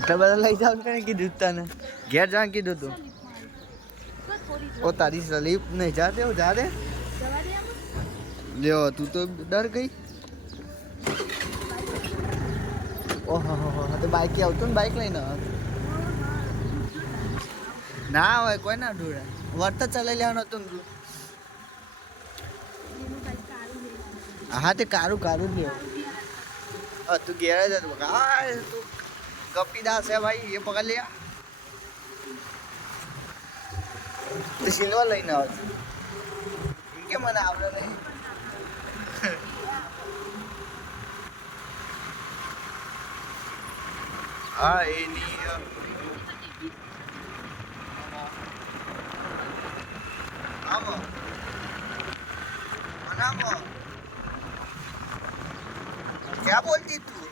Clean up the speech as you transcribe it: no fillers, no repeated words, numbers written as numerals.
એટલા બધા લઈ જાવ ને કીધું તને ઘેર જવાનું કીધું તું ઓ તારી સ્લીપ નહીં જાતે હું જાતે લ્યો તું તો ડર ગઈ ઓહો તો બાઈક આવતું ને બાઈક લઈને ના હોય કોઈ ના ઢોળે વર્ત ચલાવી લેવાનું હતું તું હા તે કારું કારું જ લ્યો તું ઘેર જ હતું હા તું કપીદાસ है भाई ये पकड़ लिया तो सिल्वर लઈને આવ કે મને આવડે નહીં હા એની આવો આવો क्या बोलती तू